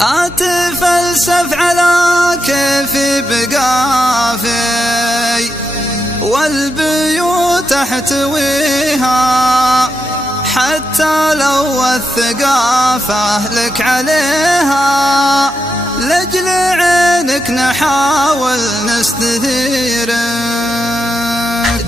أتفلسف على كيفي بقافي والبيوت احتويها، حتى لو الثقافة لك عليها، لأجل عينك نحاول نستثيرك.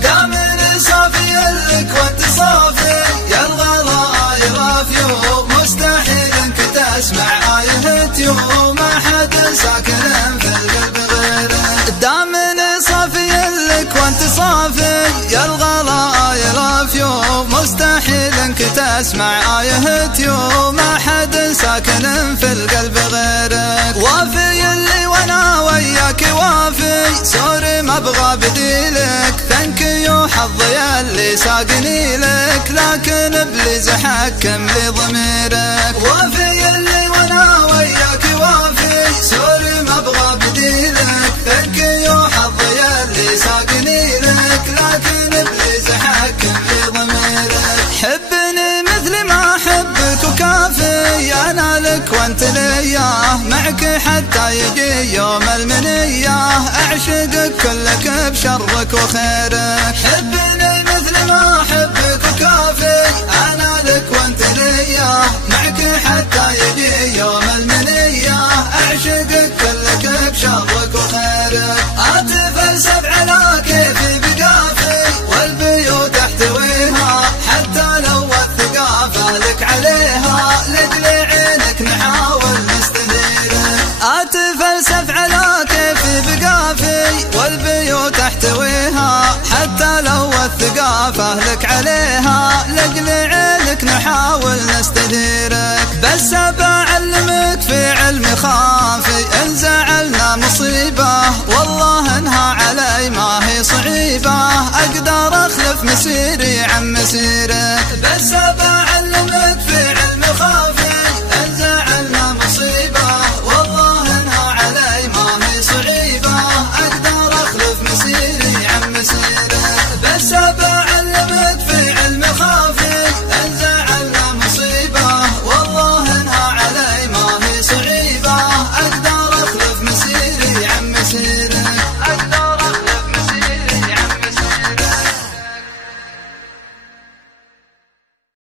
دامني صافي لك وانت صافي، يا الغلاير فيو مستحيل انك تسمع آية يوم ما حد ساكن في القلب غيرك. دامني صافي لك وانت صافي، يا الغلاير فيو مستحيل انك تسمع آية يوم ما حد ساكن في القلب غيرك. وافي اللي وانا وياك وافي، سوري ما ابغى بديلك، ثانك يو حظي اللي ساقني لك، لكن ابليز حكم لي ضميرك. وافي اللي وانا وياك وافي، سوري ما ابغى بديلك، ثانك يو حظي اللي ساقني لك، لكن ابليز حكم لي ضميرك. حبني مثل ما احبك وكافي، انا لك وانت لياه، معك حتى يجي يوم المنيه، اعشقك كلك بشرك وخيرك. حبني مثل ما احبك وكافي، انا لك وانت لياه، معك حتى يجي يوم المنيه، اعشقك كلك بشرك وخيرك. اتفلسف على كيفي بقافي والبيوت احتويها، حتى لو الثقافة لك عليها، لأجل عينك نحاول نستثيرك. أتفلسف على كيفي بقافي والبيوت احتويها، حتى لو الثقافة لك عليها، لأجل عينك نحاول نستثيرك. بس بعلمك في علم خافي، إن زعلنا مصيبة والله انها علي ما هي صعيبة، أقدر أخلف مسيري عن مسيرك. بس